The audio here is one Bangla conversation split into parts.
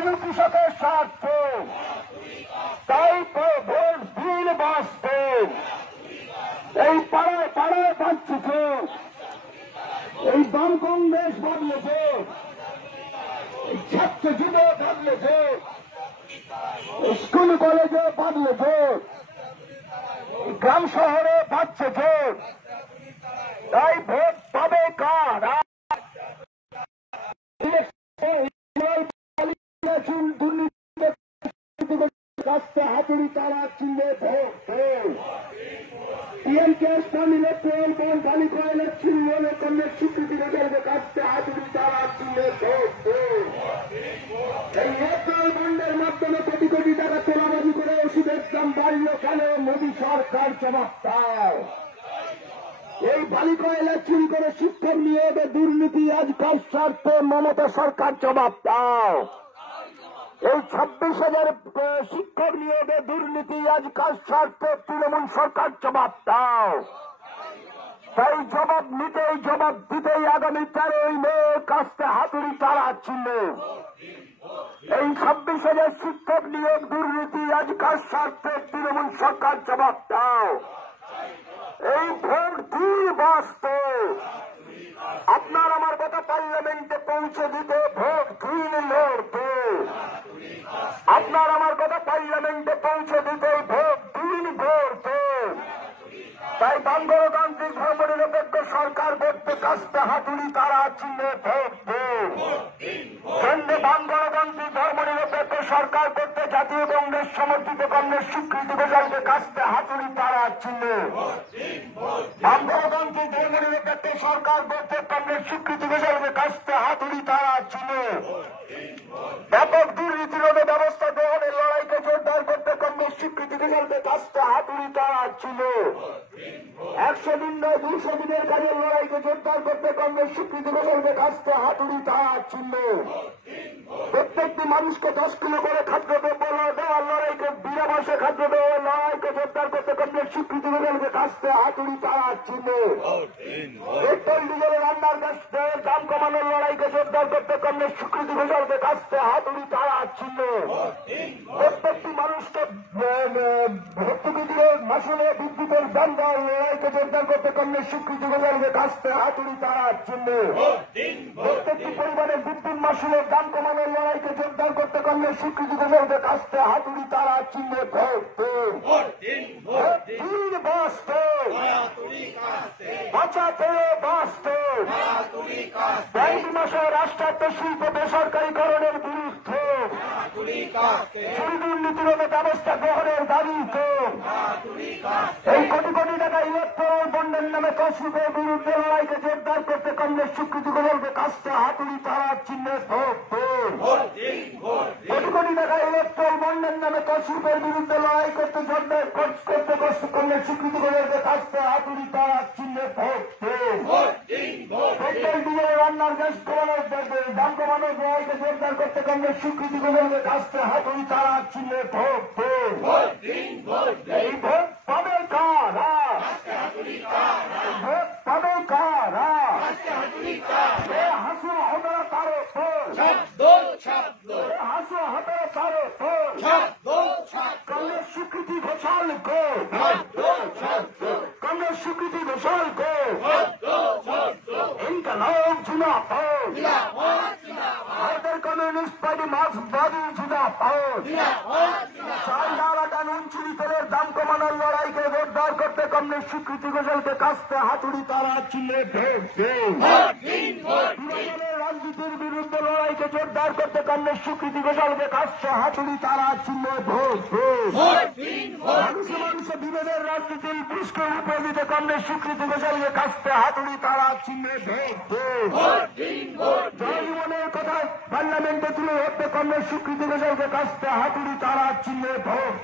শুধু কৃষকের স্বার্থে, তাই ভোট দিন বাঁচতেন। এই পাড়ায় পাড়ায় বাঁচছে, এই বাম কংগ্রেস বদলেছে, এই ছাত্র যুব বদলেছে, স্কুল কলেজে বদলেছে, গ্রাম শহরে বাঁচছে। তাই ভোট পাবে কারা? রাস্তা হাতুড়ি তারা চিনলে ভোট টিএমকে সামিলে পেল বল গালি করে চিনলে কন্যের স্বীকৃতি রেখে কাজটা হাতুড়ি তারা চিনলে ভোট এই এপ্রিল বন্ডের মাধ্যমে কোটি কোটি টাকা তোলাবাজি করে ওষুধের দাম বাড়ল কেন? মোদী সরকার জবাব দাও। এই বালিকা ইলেকশন করে শিক্ষক নিয়োগে দুর্নীতি আজ কাজ স্বার্থে মমতা সরকার জবাব দাও। এই 26,000 শিক্ষক নিয়োগে দুর্নীতি আজ কাজ স্বার্থে তৃণমূল সরকার জবাব দাও। তাই জবাব দিতেই আগামী 13ই মে কাস্তে হাতুড়ি তারা ছিল। এই 26,000 শিক্ষক নিয়োগ দুর্নীতি আজ কাজ স্বার্থে তৃণমূল সরকার জবাব দাও। এই ভোট দিন বাঁচতে, আপনার আমার কথা পার্লামেন্টে পৌঁছে দিতে ভোট দিন লড়তে, আপনার আমার কথা পার্লামেন্টে পৌঁছে দিতে ভোট দিন ভরতে। তাই বাম গণতান্ত্রিক ধর্মনিরপেক্ষ সরকার করতে কাস্তে হাতুড়ি তারা চিহ্নে ভোট কেন্দ্রে বাম গণতান্ত্রিক ধর্মনিরপেক্ষ সরকার করতে জাতীয় কংগ্রেস সমর্থিত কংগ্রেস স্বীকৃতি ঘোষালকে কাস্তে হাতুড়ি তারা চিহ্নে বাম গণতান্ত্রিক ধর্মনিরপেক্ষ সরকার করতে কংগ্রেস স্বীকৃতি ঘোষালকে কাস্তে হাতুড়ি তারা চিহ্নে ব্যাপক দুর্নীতি রোধে ব্যবস্থা গ্রহণের লড়াইকে জোরদার করতে কংগ্রেস স্বীকৃতি ঘোষালকে কাস্তে হাতুড়ি তারা ছিল। 100 দিন নয় 200 দিনের কাজের লড়াইকে জোরদার করতে কংগ্রেস স্বীকৃতি ঘোষালকে কাস্তে হাতুড়ি তারা ছিল। প্রত্যেকটি মানুষকে 10 কিলো করে খাদ্যদ্রব্য দেওয়ার লড়াইকে বিনা পয়সা খাদ্য দেওয়ার লড়াইকে জোরদার করতে কংগ্রেস স্বীকৃতি ঘোষালকে কাস্তে হাতুড়ি তারা ছিল। পেট্রোল ডিজেলের রান্নার গ্যাসের দাম কমানোর লড়াইকে জোরদার করতে কংগ্রেস স্বীকৃতি ঘোষালকে কাস্তে হাতুড়ি তারা ছিল। প্রত্যেকটি মানুষকে ভর্তুকি দিয়ে মাসুলে বিদ্যুতের দাম দেওয়ার লড়াইকে জোরদার করতে কংগ্রেস স্বীকৃতি ঘোষালকে কাস্তে হাতুড়ি তারা ছিল। প্রত্যেকটি পরিবারের বিদ্যুৎ মাসুলের দাম কমানোর লড়াইকে জোরদার করতে কংগ্রেস স্বীকৃতি ঘোষালকে কাস্তে হাতুড়ি তারা চিহ্ন বাঁচতে বাঁচাতে বাঁচতে ব্যাংক মাসে রাষ্ট্রায়ত্ত শিল্প বেসরকারীকরণের বিরুদ্ধে চুরি দুর্নীতি রোধে ব্যবস্থা গ্রহণের দাবিতে এই কোটি কোটি টাকা ইলেকট্রাল বন্ডের নামে তসরুপের বিরুদ্ধে লড়াইকে জোরদার করতে কংগ্রেস স্বীকৃতি ঘোষালকে কাস্তে হাতুড়ি তারা চিহ্নে ভোট কোটি কোটি টাকা ইলেকট্রাল বন্ডের নামে তসরুপের বিরুদ্ধে লড়াই করতে জোরদার করতে কংগ্রেস স্বীকৃতি ঘোষালকে কাস্তে হাতুড়ি তারা চিহ্নে ভোট পেট্রোল ডিজেলের রান্নার গ্যাস কমানোর দাম কমানোর লড়াইকে জোরদার করতে কংগ্রেস স্বীকৃতি ঘোষালকে কাস্তে হাতুড়ি তারা চিহ্নে ভোট এই ভোট পাবে কারা? ভোট পাবে কারা? হাসিনা হবে না কারো হাসিনা হবে না কারো কংগ্রেস স্বীকৃতি ঘোষালকে কংগ্রেস স্বীকৃতি ঘোষালকে ইনকলাব জিন্দাবাদ ভারতের কমিউনিস্ট পার্টি মার্ক্সবাদী জিন্দাবাদ চাল ডাল আটা নুন চিনি তেলের দাম কমানোর লড়াইকে জোরদার করতে কংগ্রেস স্বীকৃতি ঘোষালকে কাস্তে হাতুড়ি তারা চিহ্নে ভোট রাজনীতির বিরুদ্ধে লড়াইকে জোরদার করতে কংগ্রেস স্বীকৃতি ঘোষালকে কাস্তে হাতুড়ি তারা চিহ্নে ভোট মানুষে মানুষে বিভেদের রাজনীতির পুরস্কার উপর দিতে কংগ্রেস স্বীকৃতি ঘোষালকে কাস্তে হাতুড়ি তারা চিহ্নে ভোট জনজীবনের কথা পার্লামেন্টে তুলে ধরতে কংগ্রেস স্বীকৃতি ঘোষালকে কাস্তে হাতুড়ি তারা চিহ্নে ভোট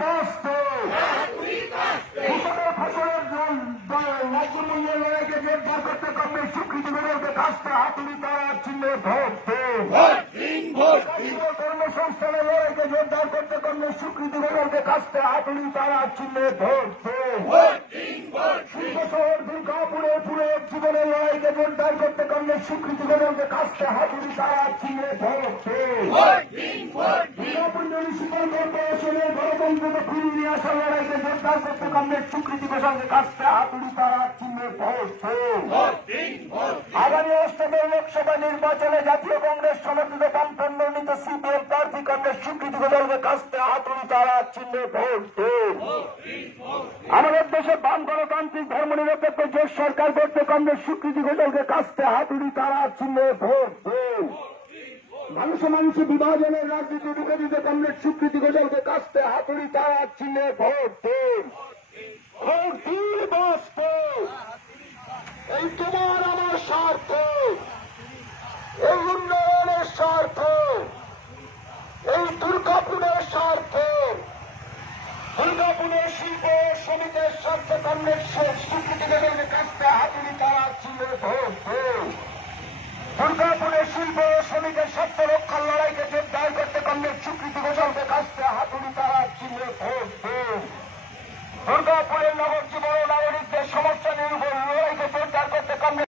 বাঁচতে ফসলের ন্যায্য মূল্য লড়াইকে জোরদার করতে কংগ্রেস স্বীকৃতি ঘোষালকে কাস্তে হাতুড়ি তারা চিহ্নে ভোট কর্মসংস্থানের লড়াইকে জোরদার করতে কংগ্রেস স্বীকৃতি ঘোষালকে কাস্তে হাতুড়ি তারা চিহ্নে ভোট শিল্প শহর দুর্গাপুরে পুরে জীবনের লড়াইকে জোরদার করতে কংগ্রেস স্বীকৃতি প্রদানকে কাস্তে হাতুড়ি তারা চিহ্নে দুর্গাপুর মিউনিসিপাল কর্পোরেশনের গণতন্ত্রকে ফিরিয়ে নিয়ে আসার লড়াইকে জোরদার করতে কংগ্রেস স্বীকৃতি প্রদানকে কাস্তে হাতুড়ি তারা চিহ্নে আগামী অষ্টদশ লোকসভা নির্বাচনে জাতীয় কংগ্রেস সমর্থিত বামপন্থ নীতি সিপিএম প্রার্থী কংগ্রেস স্বীকৃতি প্রদানকে কাস্তে হাতুড়ি তারা চিহ্নে আমাদের দেশে বাম গণতান্ত্রিক ধর্মনিরপেক্ষ যে সরকার করতে কংগ্রেস স্বীকৃতি ঘোষণাকে কাস্তে হাতুড়ি তারা চিহ্নে ভোট মানুষে বিভাজনের রাজনীতি রুখে দিতে কংগ্রেস স্বীকৃতি ঘোষণাকে কাস্তে হাতুড়ি তারা চিহ্নে ভোট এই তোমার আমার স্বার্থ, এই উন্নয়নের স্বার্থ, এই দুর্গাপুরের স্বার্থ, দুর্গাপুরের শিল্প শ্রমিকের স্বার্থে কংগ্রেস স্বীকৃতি ঘোষণাকে কাস্তে হাতুড়ি তারা চিহ্নে ভোট দুর্গাপুরের শিল্প শ্রমিকের স্বার্থ রক্ষার লড়াইকে